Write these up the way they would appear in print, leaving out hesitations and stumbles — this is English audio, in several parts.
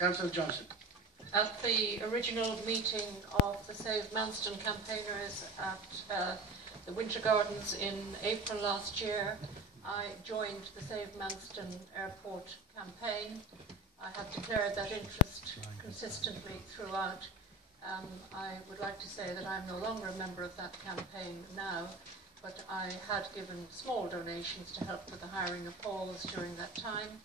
Councillor Johnston. At the original meeting of the Save Manston campaigners at the Winter Gardens in April last year, I joined the Save Manston Airport campaign. I have declared that interest consistently throughout. I would like to say that I'm no longer a member of that campaign now, but I had given small donations to help with the hiring of halls during that time.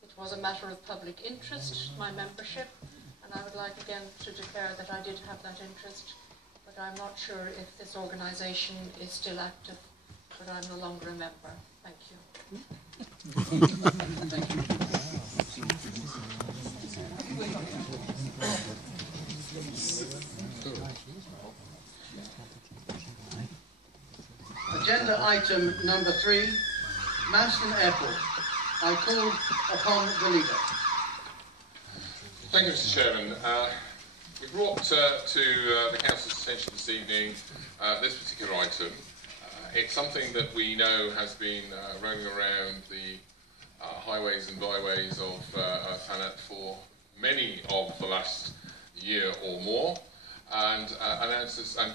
It was a matter of public interest, my membership, and I would like again to declare that I did have that interest, but I'm not sure if this organisation is still active, but I'm no longer a member. Thank you. Thank you. Agenda item number 3, Manston Airport. I call upon the leader. Thank you, Mr. Chairman. We brought to the Council's attention this evening this particular item. It's something that we know has been roaming around the highways and byways of Thanet for many of the last year or more, and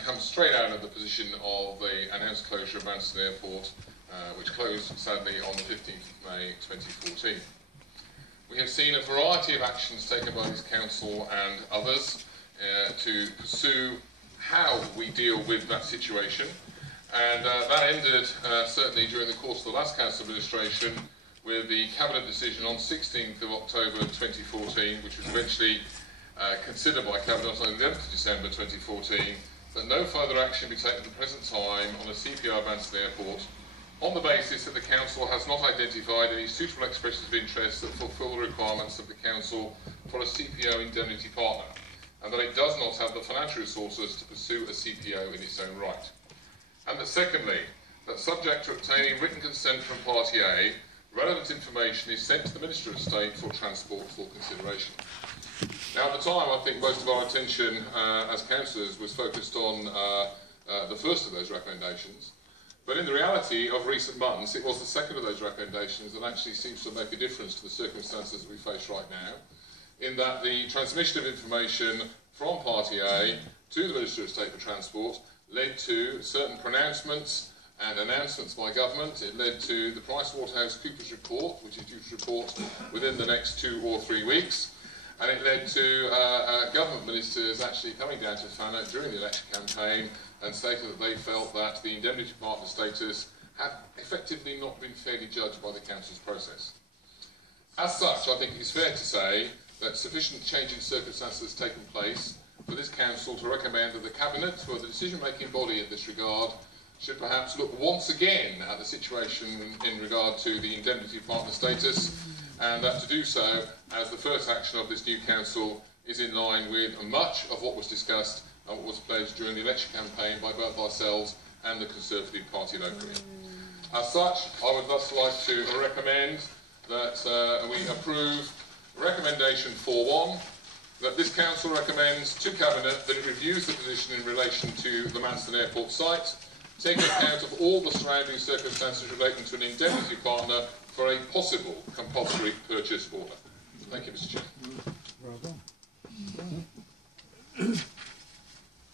comes straight out of the position of the announced closure of Manston Airport, which closed sadly on the 15th of May 2014. We have seen a variety of actions taken by this council and others to pursue how we deal with that situation, and that ended certainly during the course of the last council administration with the cabinet decision on 16th of October 2014, which was eventually considered by cabinet on the 11th of December 2014, that no further action be taken at the present time on the CPO of Manston Airport, on the basis that the council has not identified any suitable expressions of interest that fulfil the requirements of the council for a CPO indemnity partner, and that it does not have the financial resources to pursue a CPO in its own right. And that secondly, that subject to obtaining written consent from Party A, relevant information is sent to the Minister of State for transport for consideration. Now, at the time, I think most of our attention as councillors was focused on the first of those recommendations, but in the reality of recent months, it was the second of those recommendations that actually seems to make a difference to the circumstances that we face right now, in that the transmission of information from Party A to the Minister of State for Transport led to certain pronouncements and announcements by government. It led to the PricewaterhouseCoopers report, which is due to report within the next 2 or 3 weeks, and it led to government ministers actually coming down to Thanet during the election campaign and stating that they felt that the indemnity partner status had effectively not been fairly judged by the council's process. As such, I think it's fair to say that sufficient change in circumstances has taken place for this council to recommend that the cabinet, who are the decision-making body in this regard, should perhaps look once again at the situation in regard to the indemnity partner status, and that to do so as the first action of this new council is in line with much of what was discussed and what was pledged during the election campaign by both ourselves and the Conservative Party locally. As such, I would thus like to recommend that we approve recommendation 4.1, that this council recommends to Cabinet that it reviews the position in relation to the Manston Airport site, taking account of all the surrounding circumstances relating to an indemnity partner for a possible compulsory purchase order. Thank you, Mr. Chair.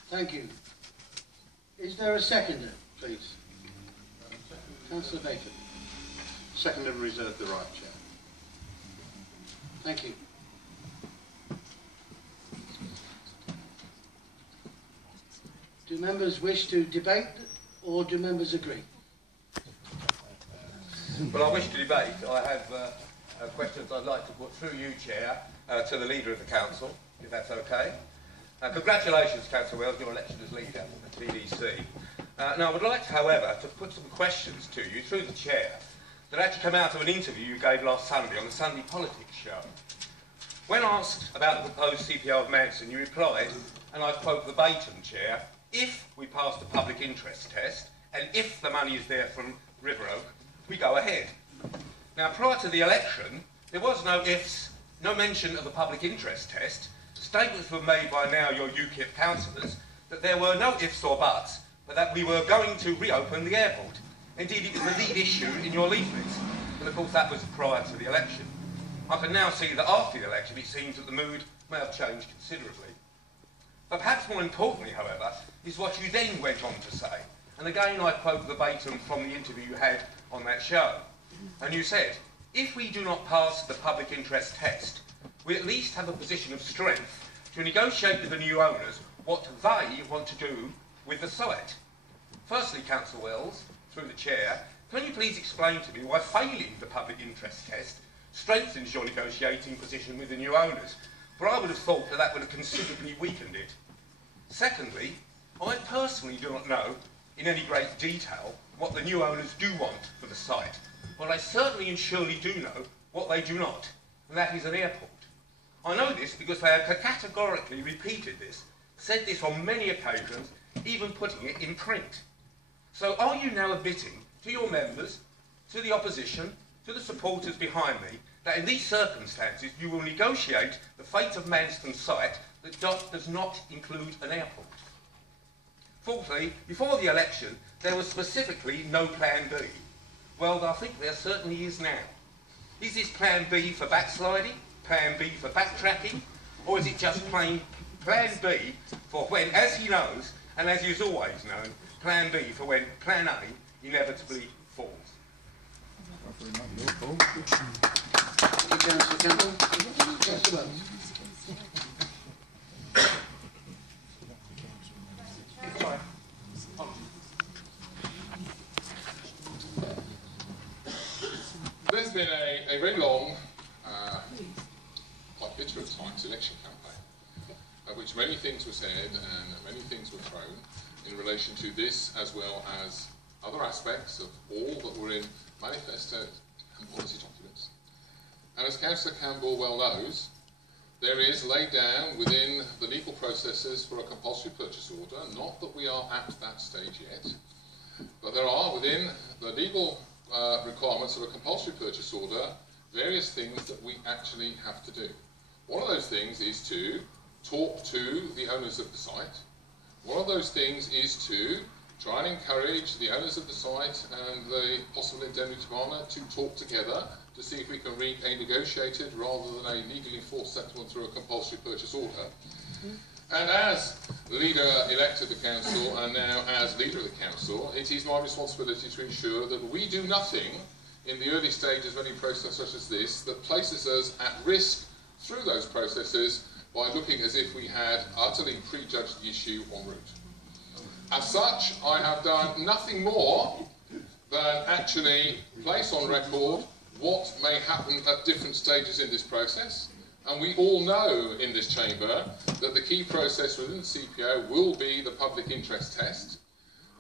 Thank you. Is there a seconder, please? Councillor Baker. Second and reserve the right, Chair. Thank you. Do members wish to debate or do members agree? Well, I wish to debate. I have questions I'd like to put through you, Chair, to the Leader of the Council, if that's okay. Congratulations, Councillor Wells, your election as Leader of the TDC. Now, I would like, however, to put some questions to you through the Chair that actually come out of an interview you gave last Sunday on the Sunday Politics show. When asked about the proposed CPO of Manston, you replied, and I quote verbatim, Chair, "If we pass the public interest test, and if the money is there from RiverOak, we go ahead." Now, prior to the election, there was no ifs, no mention of the public interest test. Statements were made by now your UKIP councillors that there were no ifs or buts, but that we were going to reopen the airport. Indeed, it was the lead issue in your leaflets, and of course that was prior to the election. I can now see that after the election it seems that the mood may have changed considerably. But perhaps more importantly, however, is what you then went on to say. And again I quote verbatim from the interview you had on that show. And you said, if we do not pass the public interest test, we at least have a position of strength to negotiate with the new owners what they want to do with the site. Firstly, Councillor Wells, through the Chair, can you please explain to me why failing the public interest test strengthens your negotiating position with the new owners? For I would have thought that that would have considerably weakened it. Secondly, I personally do not know in any great detail what the new owners do want for the site, but I certainly and surely do know what they do not, and that is an airport. I know this because they have categorically repeated this, said this on many occasions, even putting it in print. So are you now admitting to your members, to the opposition, to the supporters behind me, that in these circumstances you will negotiate the fate of Manston site that does not include an airport? Fourthly, before the election, there was specifically no Plan B. Well, I think there certainly is now. Is this Plan B for backsliding, Plan B for backtracking, or is it just plain Plan B for when, as he knows, and as he's always known, Plan B for when Plan A inevitably falls? Thank you, Councillor Campbell. Councillor Wells. There's been a very long, quite bitter at times, election campaign, at which many things were said and many things were thrown in relation to this, as well as other aspects of all that were in manifesto and policy documents. And as Councillor Campbell well knows, there is laid down within the legal processes for a compulsory purchase order, not that we are at that stage yet, but there are within the legal requirements of a compulsory purchase order various things that we actually have to do. One of those things is to talk to the owners of the site. One of those things is to try and encourage the owners of the site and the possible indemnity partner to talk together to see if we can reach a negotiated rather than a legally enforced settlement through a compulsory purchase order. And as leader-elect of the council, and now as leader of the council, it is my responsibility to ensure that we do nothing in the early stages of any process such as this that places us at risk through those processes by looking as if we had utterly prejudged the issue en route. As such, I have done nothing more than actually place on record what may happen at different stages in this process. And we all know in this chamber that the key process within the CPO will be the public interest test.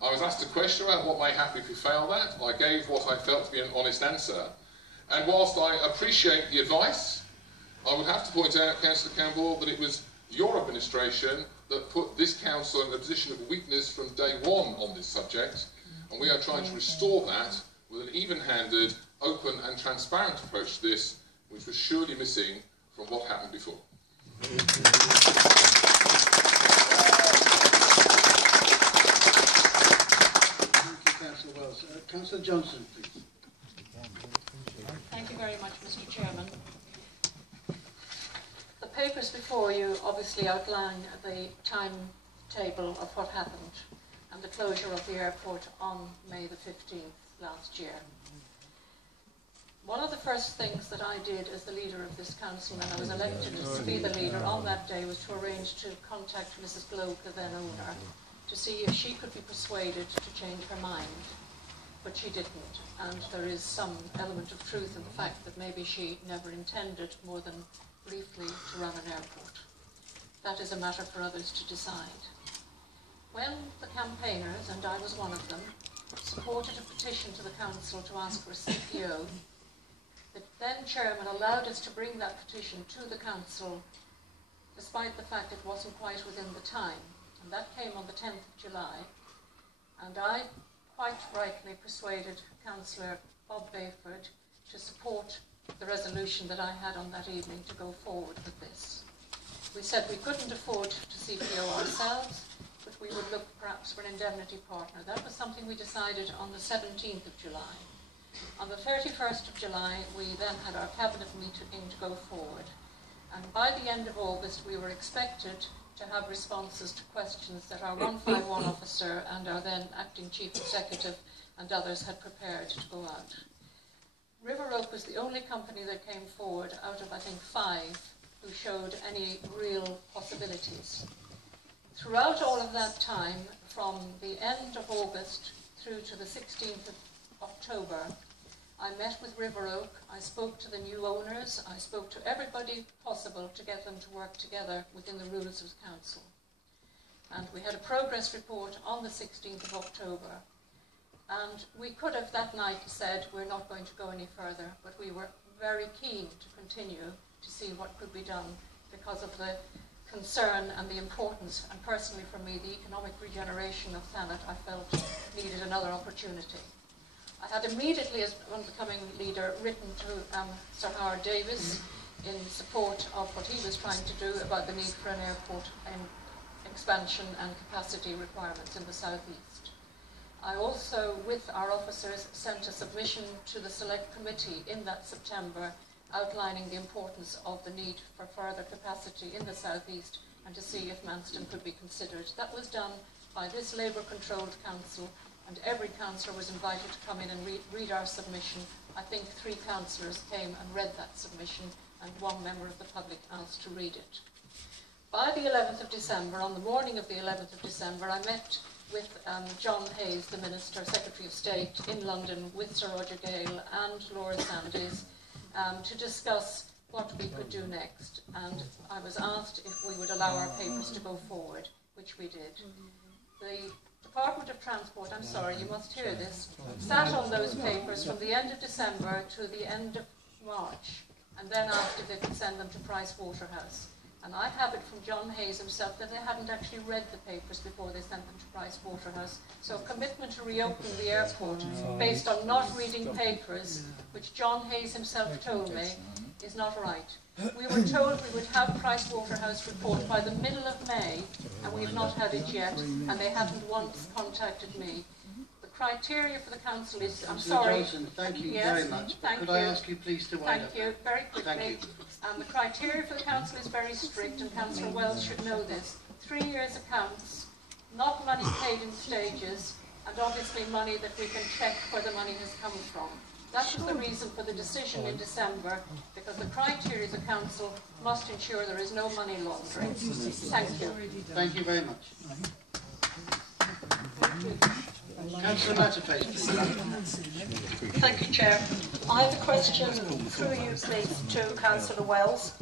I was asked a question about what may happen if we fail that. I gave what I felt to be an honest answer. And whilst I appreciate the advice, I would have to point out, Councillor Campbell, that it was your administration that put this council in a position of weakness from day one on this subject. And we are trying to restore that with an even-handed, open and transparent approach to this, which was surely missing from what happened before. Thank you, Councillor Wells. Councillor Johnston, please. Thank you very much, Mr. Chairman. The papers before you obviously outline the timetable of what happened and the closure of the airport on May the 15th last year. One of the first things that I did as the leader of this council, and I was elected to be the leader on that day, was to arrange to contact Mrs. Globe, the then owner, to see if she could be persuaded to change her mind. But she didn't, and there is some element of truth in the fact that maybe she never intended more than briefly to run an airport. That is a matter for others to decide. When the campaigners, and I was one of them, supported a petition to the council to ask for a CPO, the then chairman allowed us to bring that petition to the council despite the fact it wasn't quite within the time. And that came on the 10th of July. And I quite rightly persuaded Councillor Bob Bayford to support the resolution that I had on that evening to go forward with this. We said we couldn't afford to CPO ourselves, but we would look perhaps for an indemnity partner. That was something we decided on the 17th of July. On the 31st of July, we then had our cabinet meeting to go forward. And by the end of August, we were expected to have responses to questions that our 151 officer and our then acting chief executive and others had prepared to go out. RiverOak was the only company that came forward out of, I think, 5 who showed any real possibilities. Throughout all of that time, from the end of August through to the 16th of October, I met with RiverOak, I spoke to the new owners, I spoke to everybody possible to get them to work together within the rules of council. And we had a progress report on the 16th of October. And we could have that night said we're not going to go any further, but we were very keen to continue to see what could be done because of the concern and the importance, and personally for me, the economic regeneration of Thanet, I felt needed another opportunity. I had immediately, as one becoming leader, written to Sir Howard Davis in support of what he was trying to do about the need for an airport expansion and capacity requirements in the southeast. I also, with our officers, sent a submission to the Select Committee in that September outlining the importance of the need for further capacity in the southeast and to see if Manston could be considered. That was done by this Labour-controlled council, and every councillor was invited to come in and read our submission. I think 3 councillors came and read that submission, and 1 member of the public asked to read it. By the 11th of December, on the morning of the 11th of December, I met with John Hayes, the Minister, Secretary of State, in London with Sir Roger Gale and Laura Sandys to discuss what we could do next. And I was asked if we would allow our papers to go forward, which we did. The Department of Transport, I'm sorry, you must hear this, sat on those papers from the end of December to the end of March, and then asked if they could send them to Price Waterhouse. And I have it from John Hayes himself that they hadn't actually read the papers before they sent them to Price Waterhouse. So a commitment to reopen the airport based on not reading papers, which John Hayes himself told me, is not right. We were told we would have Price Waterhouse report by the middle of May, and we've not had it yet, and they haven't once contacted me. The criteria for the council is, I'm sorry. Johnson, thank you very much. Could I ask you please to wind up? Thank you, very quickly. Thank you. The criteria for the council is very strict, and Councillor Wells should know this. 3 years accounts, not money paid in stages, and obviously money that we can check where the money has come from. That was the reason for the decision in December, because the criteria of the council must ensure there is no money laundering. Thank you. Thank you very much. Councillor Matterface, please. Thank you, Chair. I have a question through you, please, to Councillor Wells.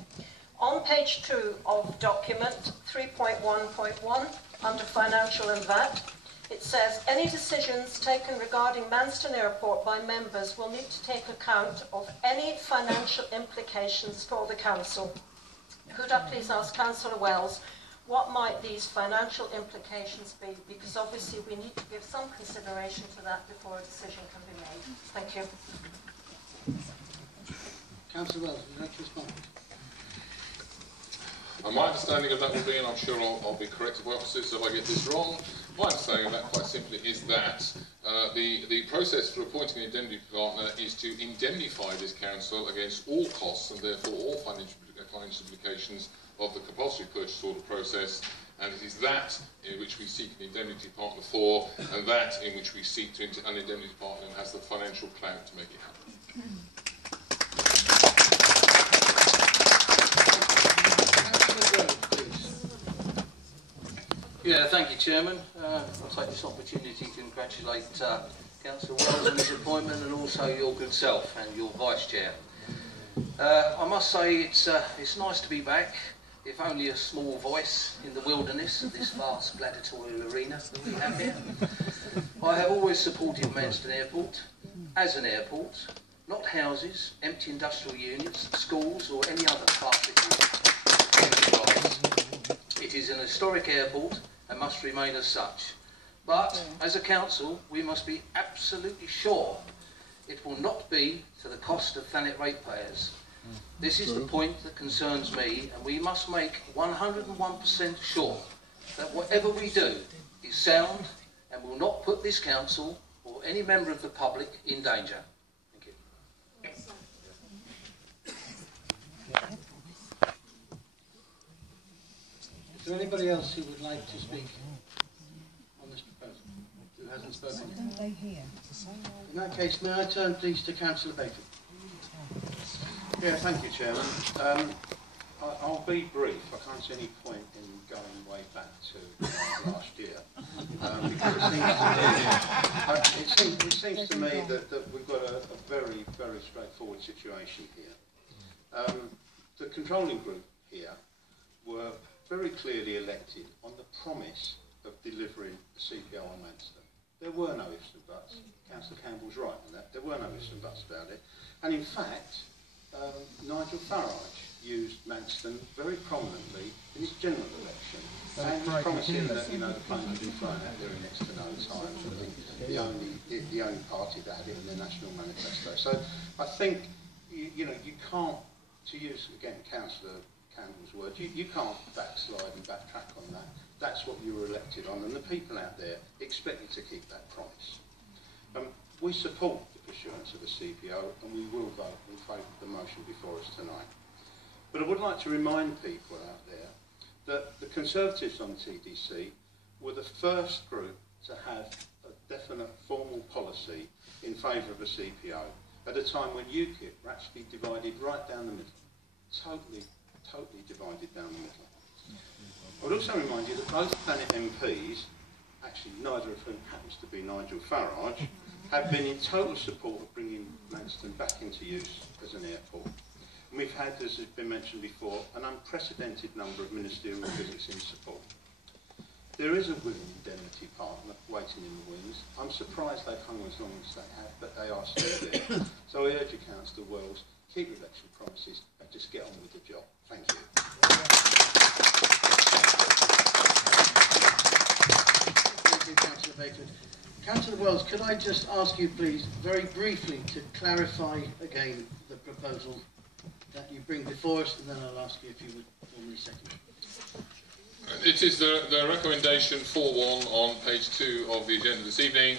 On page 2 of document 3.1.1, under Financial and VAT, it says, any decisions taken regarding Manston Airport by members will need to take account of any financial implications for the Council. Could I please ask Councillor Wells, what might these financial implications be? Because obviously we need to give some consideration to that before a decision can be made. Thank you. Councillor Wells, would you like to respond? My understanding of that will be, and I'm sure I'll be corrected by officers if I get this wrong, my understanding of that quite simply is that the process for appointing an indemnity partner is to indemnify this council against all costs and therefore all financial implications of the compulsory purchase order process, and it is that in which we seek an indemnity partner for, and that in which we seek to an indemnity partner and has the financial clout to make it happen. Yeah, thank you, Chairman. I'll take this opportunity to congratulate Councillor Wells on his appointment, and also your good self and your Vice Chair. I must say it's nice to be back, if only a small voice in the wilderness of this vast gladiatorial arena that we have here. I have always supported Manston Airport as an airport, not houses, empty industrial units, schools or any other public enterprise. It is an historic airport and must remain as such. But as a council, we must be absolutely sure it will not be to the cost of Thanet ratepayers. This is the point that concerns me, and we must make 101% sure that whatever we do is sound and will not put this council or any member of the public in danger. there anybody else who would like to speak on this proposal, who hasn't spoken yet? In that case, may I turn please to Councillor Baker? Yeah, thank you, Chairman. I'll be brief. I can't see any point in going way back to last year. Because it seems to me that we've got a very, very straightforward situation here. The controlling group here were very clearly elected on the promise of delivering the CPO on Manston. There were no ifs and buts. Councillor Campbell's right on that. There were no ifs and buts about it. And in fact, Nigel Farage used Manston very prominently in his general election, and was promising that, you know, the plane would be flown out there in next to no time. I think the only party that had it in their national manifesto. So I think you know, you can't, to use again Councillor Campbell's words, you can't backslide and backtrack on that. That's what you were elected on, and the people out there expect you to keep that promise. We support the pursuance of the CPO, and we will vote in favour of the motion before us tonight. But I would like to remind people out there that the Conservatives on TDC were the first group to have a definite formal policy in favour of a CPO at a time when UKIP were actually divided right down the middle. Totally divided down the middle. I would also remind you that both Thanet MPs, actually neither of whom happens to be Nigel Farage, have been in total support of bringing Manston back into use as an airport. And we've had, as has been mentioned before, an unprecedented number of ministerial visits in support. There is a willing indemnity partner waiting in the wings. I'm surprised they've hung as long as they have, but they are still there. So I urge you, Councillor Wells, keep your election promises and just get on with the job. Thank you. Thank you, Councillor Baker. Councillor Wells, could I just ask you, please, very briefly, to clarify again the proposal that you bring before us, and then I'll ask you if you would formally second it. It is the recommendation 4.1 on page 2 of the agenda this evening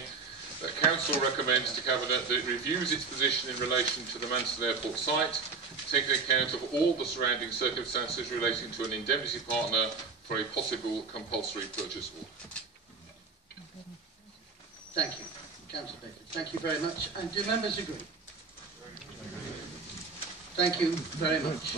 that Council recommends to Cabinet that it reviews its position in relation to the Manston Airport site, taking account of all the surrounding circumstances relating to an indemnity partner for a possible compulsory purchase order. Thank you, Councillor Baker. Thank you very much. And do members agree? Thank you very much.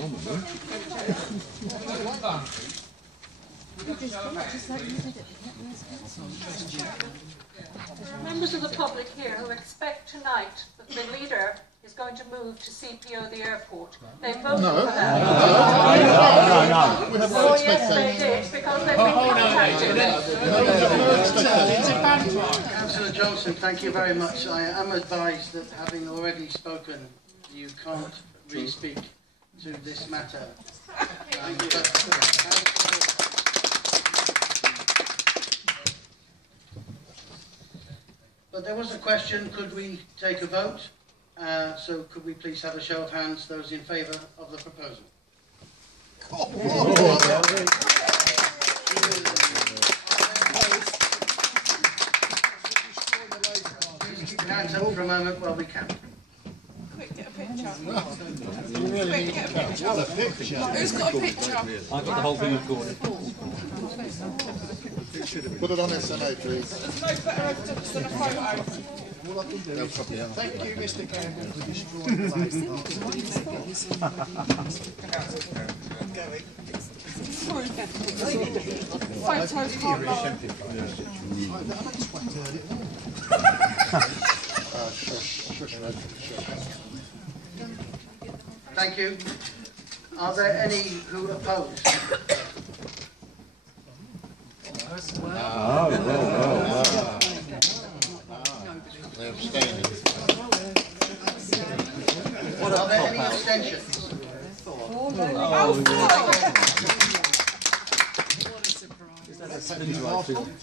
Members of the public here who expect tonight that the leader is going to move to CPO the airport. They voted for that. No. Oh yes, they did, because they've been contacted. Councillor Johnston, thank you very much. I am advised that having already spoken, you can't re-speak to this matter. But there was a question, could we take a vote? So could we please have a show of hands, those in favour of the proposal? Keep your hands up for a moment while we can. Quick, get a picture. Quick, get a picture. Who's got a picture? I've got the whole thing recorded. Put it on SMA, please. There's no better evidence than a photo. Thank you, Mr. Campbell, for destroying the place. Photos can't lie. Thank you. Are there any who oppose? They're abstaining. Are there any abstentions?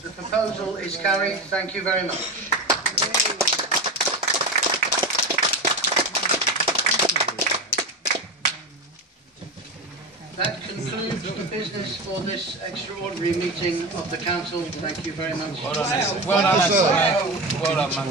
The proposal is carried. Thank you very much. That concludes the business for this extraordinary meeting of the Council. Thank you very much. Well done, sir. Well done, man.